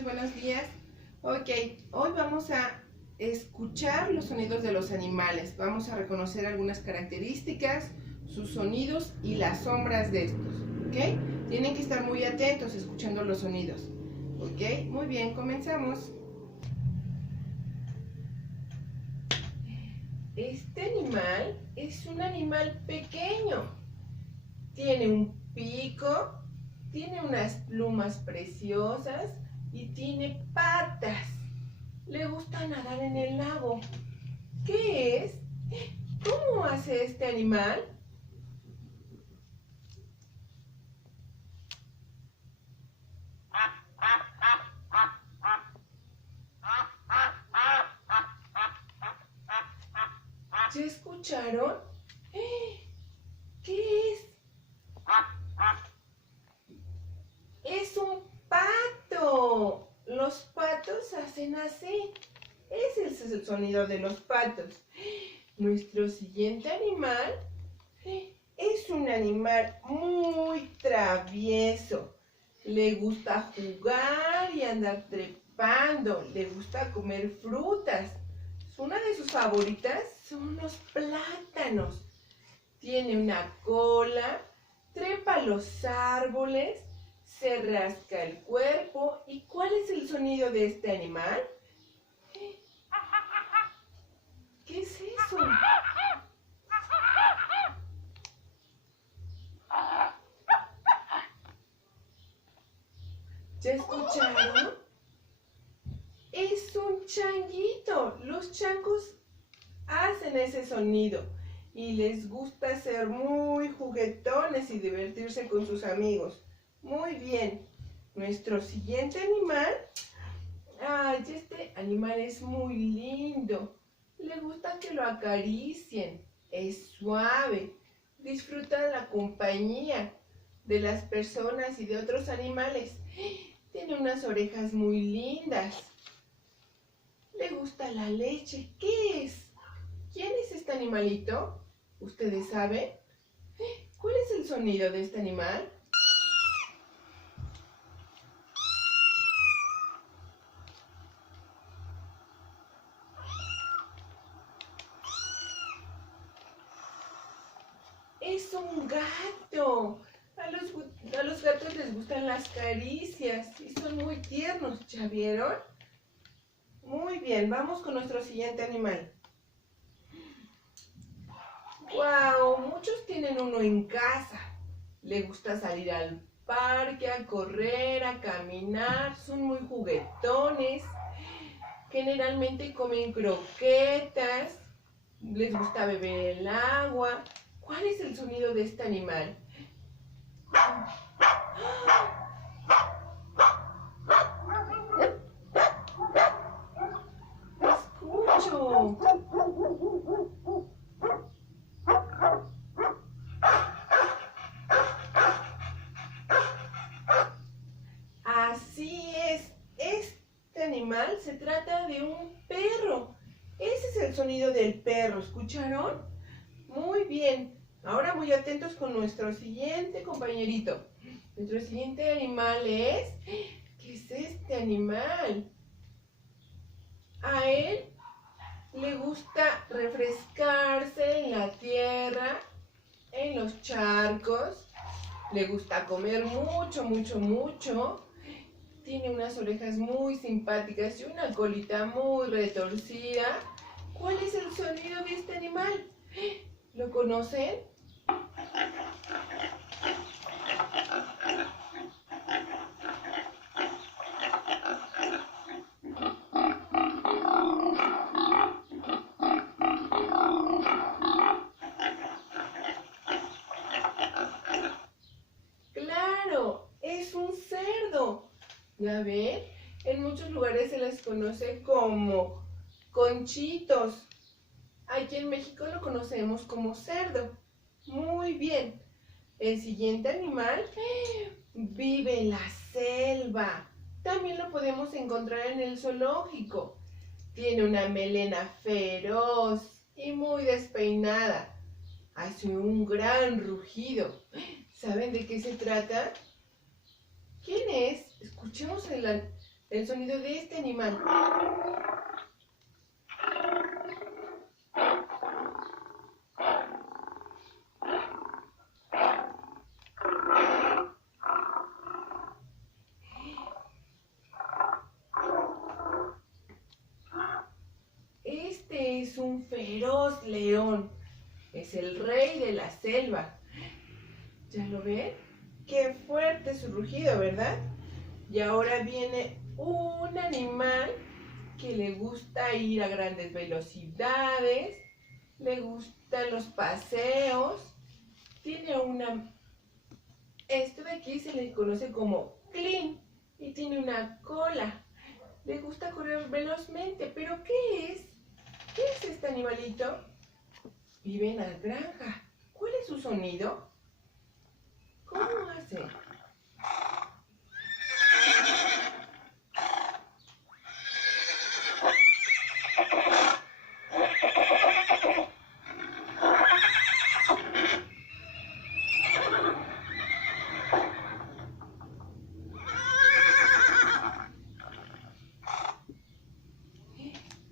niños, buenos días. Ok, hoy vamos a escuchar los sonidos de los animales. Vamos a reconocer algunas características, sus sonidos y las sombras de estos. Ok, tienen que estar muy atentos escuchando los sonidos. Ok, muy bien, comenzamos. Este animal es un animal pequeño. Tiene un pico, tiene unas plumas preciosas y tiene patas. Le gusta nadar en el lago. ¿Qué es? ¿Cómo hace este animal? ¿Ya escucharon? ¿Qué es? ¡Es un pato! Los patos hacen así. Ese es el sonido de los patos. Nuestro siguiente animal es un animal muy travieso. Le gusta jugar y andar trepando. Le gusta comer frutas. Una de sus favoritas son los plátanos. Tiene una cola, trepa los árboles, se rasca el cuerpo. ¿Y cuál es el sonido de este animal? ¿Qué es eso? ¿Ya escucharon? Es un changuito. Los changos hacen ese sonido y les gusta ser muy juguetones y divertirse con sus amigos. Muy bien. Nuestro siguiente animal. Ay, este animal es muy lindo. Le gusta que lo acaricien. Es suave. Disfruta la compañía de las personas y de otros animales. Tiene unas orejas muy lindas. Le gusta la leche. ¿Qué es? ¿Quién es este animalito? ¿Ustedes saben? ¿Cuál es el sonido de este animal? Es un gato. A los gatos les gustan las caricias y son muy tiernos, ¿ya vieron? Muy bien, vamos con nuestro siguiente animal. ¡Wow! Muchos tienen uno en casa. Le gusta salir al parque, a correr, a caminar. Son muy juguetones. Generalmente comen croquetas. Les gusta beber el agua. ¿Cuál es el sonido de este animal? ¡Escucho! Así es. Este animal se trata de un perro. Ese es el sonido del perro. ¿Escucharon? Muy bien. Ahora muy atentos con nuestro siguiente compañerito. Nuestro siguiente animal es... ¿Qué es este animal? A él le gusta refrescarse en la tierra, en los charcos. Le gusta comer mucho, mucho, mucho. Tiene unas orejas muy simpáticas y una colita muy retorcida. ¿Cuál es el sonido de este animal? ¿Lo conocen? ¡Claro! ¡Es un cerdo! ¿Ya ven? En muchos lugares se les conoce como conchitos. Aquí en México lo conocemos como cerdo. Muy bien. El siguiente animal vive en la selva. También lo podemos encontrar en el zoológico. Tiene una melena feroz y muy despeinada. Hace un gran rugido. ¿Saben de qué se trata? ¿Quién es? Escuchemos el sonido de este animal. Este es un feroz león. Es el rey de la selva. ¿Ya lo ven? Qué fuerte su rugido, ¿verdad? Y ahora viene un animal que le gusta ir a grandes velocidades, le gustan los paseos, tiene esto de aquí se le conoce como crin y tiene una cola. Le gusta correr velozmente, pero ¿qué es? ¿Qué es este animalito? Vive en la granja. ¿Cuál es su sonido? ¿Cómo hace?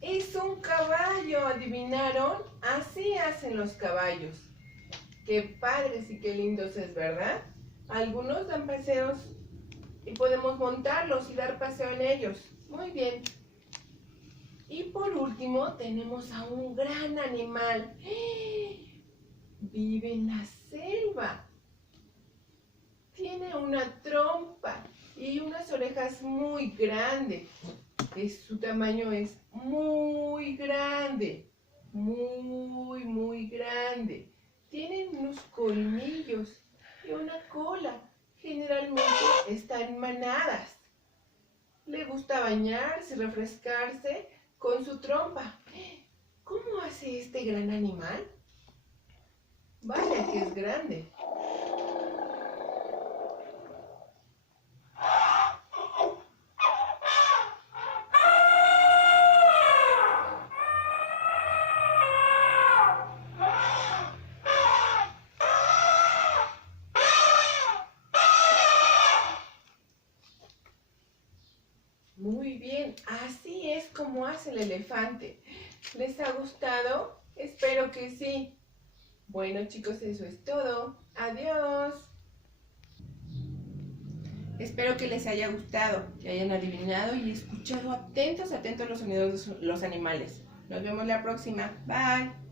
Es un caballo, ¿adivinaron? Así hacen los caballos. Qué padres y qué lindos es, ¿verdad? Algunos dan paseos y podemos montarlos y dar paseo en ellos. Muy bien. Y por último tenemos a un gran animal. Vive en la selva. Tiene una trompa y unas orejas muy grandes. Su tamaño es muy grande. Muy, muy grande. Tienen unos colmillos y una cola. Generalmente está en manadas. Le gusta bañarse y refrescarse con su trompa. ¿Cómo hace este gran animal? Vaya que es grande. Muy bien, así es como hace el elefante. ¿Les ha gustado? Espero que sí. Bueno, chicos, eso es todo. Adiós. Espero que les haya gustado, que hayan adivinado y escuchado atentos los sonidos de los animales. Nos vemos la próxima. Bye.